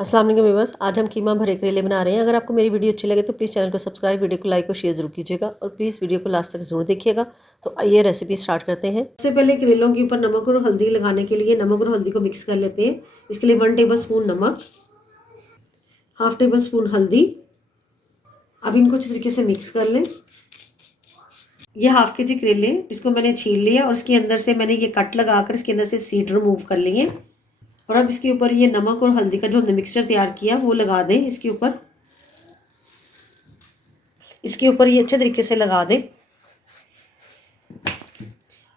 अस्सलाम वालेकुम व्यूअर्स, आज हम कीमा भरे करेले बना रहे हैं। अगर आपको मेरी वीडियो अच्छी लगे तो प्लीज़ चैनल को सब्सक्राइब, वीडियो को लाइक और शेयर ज़रूर कीजिएगा और प्लीज़ वीडियो को लास्ट तक ज़रूर देखिएगा। तो आइए रेसिपी स्टार्ट करते हैं। सबसे पहले करेलों के ऊपर नमक और हल्दी लगाने के लिए नमक और हल्दी को मिक्स कर लेते हैं। इसके लिए 1 टेबल स्पून नमक, हाफ टेबल स्पून हल्दी। अब इनको अच्छी तरीके से मिक्स कर लें। ये हाफ के जी करेले जिसको मैंने छील लिया और इसके अंदर से मैंने ये कट लगाकर इसके अंदर से सीड रिमूव कर लिए। और अब इसके ऊपर ये नमक और हल्दी का जो हमने मिक्सचर तैयार किया वो लगा दें। इसके ऊपर ये अच्छे तरीके से लगा दें।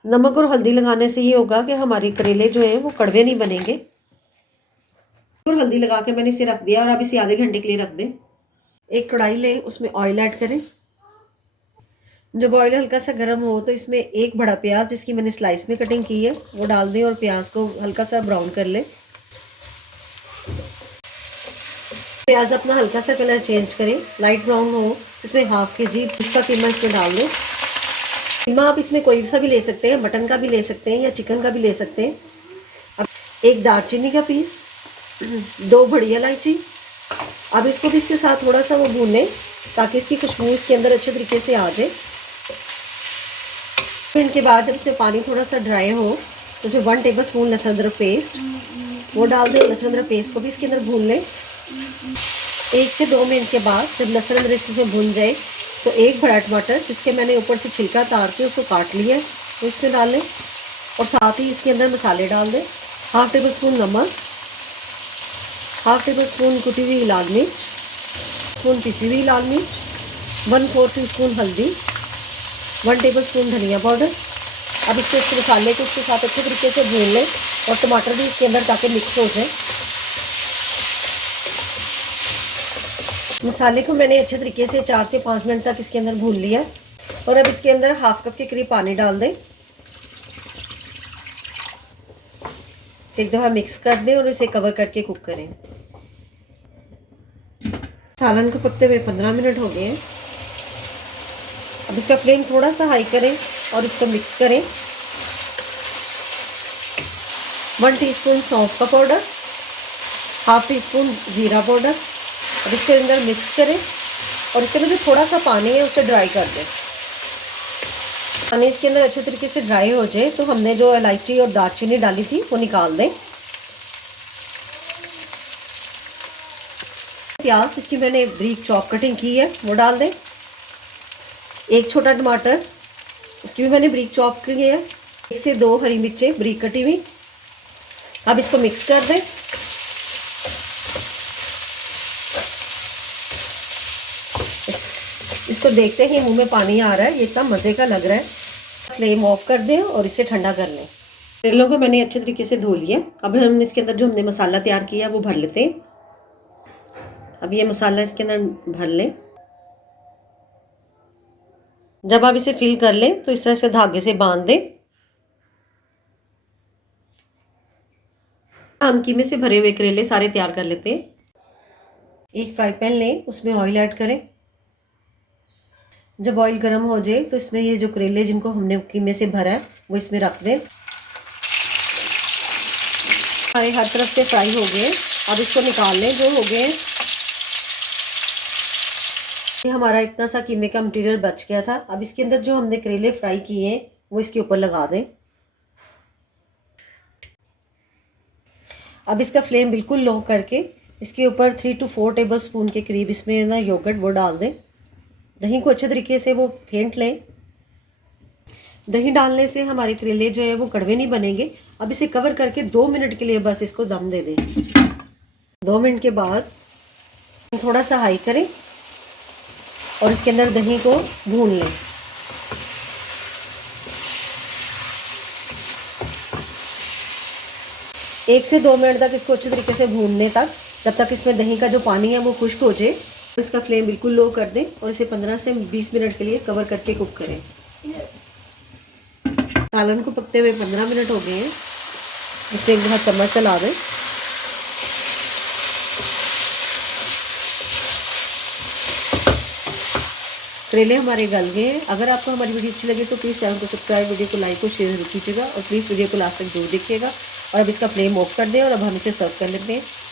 नमक और हल्दी लगाने से ये होगा कि हमारे करेले जो है वो कड़वे नहीं बनेंगे। और हल्दी लगा के मैंने इसे रख दिया और अब इसे आधे घंटे के लिए रख दें। एक कढ़ाई लें, उसमें ऑयल ऐड करें। जब ऑयल हल्का सा गर्म हो तो इसमें एक बड़ा प्याज जिसकी मैंने स्लाइस में कटिंग की है वो डाल दें और प्याज को हल्का सा ब्राउन कर लें। प्याज अपना हल्का सा कलर चेंज करें, लाइट ब्राउन हो। इसमें हाफ के जी उसका कीमा इसमें डाल दें। कीमा आप इसमें कोई सा भी ले सकते हैं, मटन का भी ले सकते हैं या चिकन का भी ले सकते हैं। अब एक दालचीनी का पीस, 2 बड़ी इलायची। अब इसको भी इसके साथ थोड़ा सा वो भून लें ताकि इसकी खुशबू इसके अंदर अच्छे तरीके से आ जाए। फिर इनके बाद जब इसमें पानी थोड़ा सा ड्राई हो तो जो 1 टेबल स्पून लहसुन अदरक पेस्ट वो डाल दें। लहसुन अदरक पेस्ट को भी इसके अंदर भून लें। 1 से 2 मिनट के बाद जब लहसुन अदरक इसमें भून जाए तो एक बड़ा टमाटर जिसके मैंने ऊपर से छिलका उतार के उसको काट लिया है वो इसमें डाल लें। और साथ ही इसके अंदर मसाले डाल दें। हाफ टेबल स्पून नमक, हाफ टेबल स्पून कुटी हुई लाल मिर्च, स्पून पिसी हुई लाल मिर्च, 1/4 टीस्पून हल्दी, 1 टेबल स्पून धनिया पाउडर। अब इसके मसाले को उसके साथ अच्छे तरीके से भून लें और टमाटर भी इसके अंदर ताकि मिक्स हो जाए। मसाले को मैंने अच्छे तरीके से 4 से 5 मिनट तक इसके अंदर भून लिया और अब इसके अंदर हाफ कप के करीब पानी डाल दें। इसे एक दफ़ा मिक्स कर दें और इसे कवर करके कुक करें। सालन को पकते हुए 15 मिनट हो गए हैं। अब इसका फ्लेम थोड़ा सा हाई करें और इसको मिक्स करें। 1 टीस्पून सौंफ का पाउडर, हाफ टी स्पून ज़ीरा पाउडर। अब इसके अंदर मिक्स करें और इसके अंदर जो थोड़ा सा पानी है उसे ड्राई कर दें। पानी इसके अंदर अच्छे तरीके से ड्राई हो जाए तो हमने जो इलायची और दालचीनी डाली थी वो निकाल दें। प्याज इसकी मैंने बारीक चॉप कटिंग की है वो डाल दें। एक छोटा टमाटर उसकी भी मैंने बारीक चॉप की है। 1 से 2 हरी मिर्चें बारीक कटी हुई। अब इसको मिक्स कर दें। इसको देखते ही मुंह में पानी आ रहा है, ये इतना मज़े का लग रहा है। फ्लेम ऑफ कर दें और इसे ठंडा कर लें। करेलों को मैंने अच्छे तरीके से धो लिया। अब हम इसके अंदर जो हमने मसाला तैयार किया वो भर लेते हैं। अब ये मसाला इसके अंदर भर लें। जब आप इसे फिल कर लें तो इस तरह से धागे से बांध दें। हम कीमे से भरे हुए करेले सारे तैयार कर लेते हैं। एक फ्राई पैन लें, उसमें ऑयल ऐड करें। जब ऑयल गर्म हो जाए तो इसमें ये जो करेले जिनको हमने कीमे से भरा है वो इसमें रख दें। हमारे हर तरफ से फ्राई हो गए। अब इसको निकाल लें जो हो गए। ये हमारा इतना सा कीमे का मटेरियल बच गया था। अब इसके अंदर जो हमने करेले फ्राई किए हैं वो इसके ऊपर लगा दें। अब इसका फ्लेम बिल्कुल लो करके इसके ऊपर 3 to 4 टेबल स्पून के करीब इसमें ना योगर्ट वो डाल दें। दही को अच्छे तरीके से वो फेंट लें। दही डालने से हमारे करेले जो है वो कड़वे नहीं बनेंगे। अब इसे कवर करके 2 मिनट के लिए बस इसको दम दे दें। 2 मिनट के बाद थोड़ा सा हाई करें और इसके अंदर दही को भून लें। एक से 2 मिनट तक इसको अच्छे तरीके से भूनने तक, जब तक इसमें दही का जो पानी है वो खुश्क हो जाए। इसका फ्लेम बिल्कुल लो कर दें और इसे 15 से 20 मिनट के लिए कवर करके कुक करें। सालन को पकते हुए 15 मिनट हो गए हैं। इसमें एक दफ़ा चम्मच चला दें। करेले हमारे गल गए हैं। अगर आपको हमारी वीडियो अच्छी लगे तो प्लीज़ चैनल को सब्सक्राइब, वीडियो को लाइक और शेयर जरूर कीजिएगा और प्लीज़ वीडियो को लास्ट तक जरूर देखिएगा। और अब इसका फ्लेम ऑफ कर दें और अब हम इसे सर्व कर लेते हैं।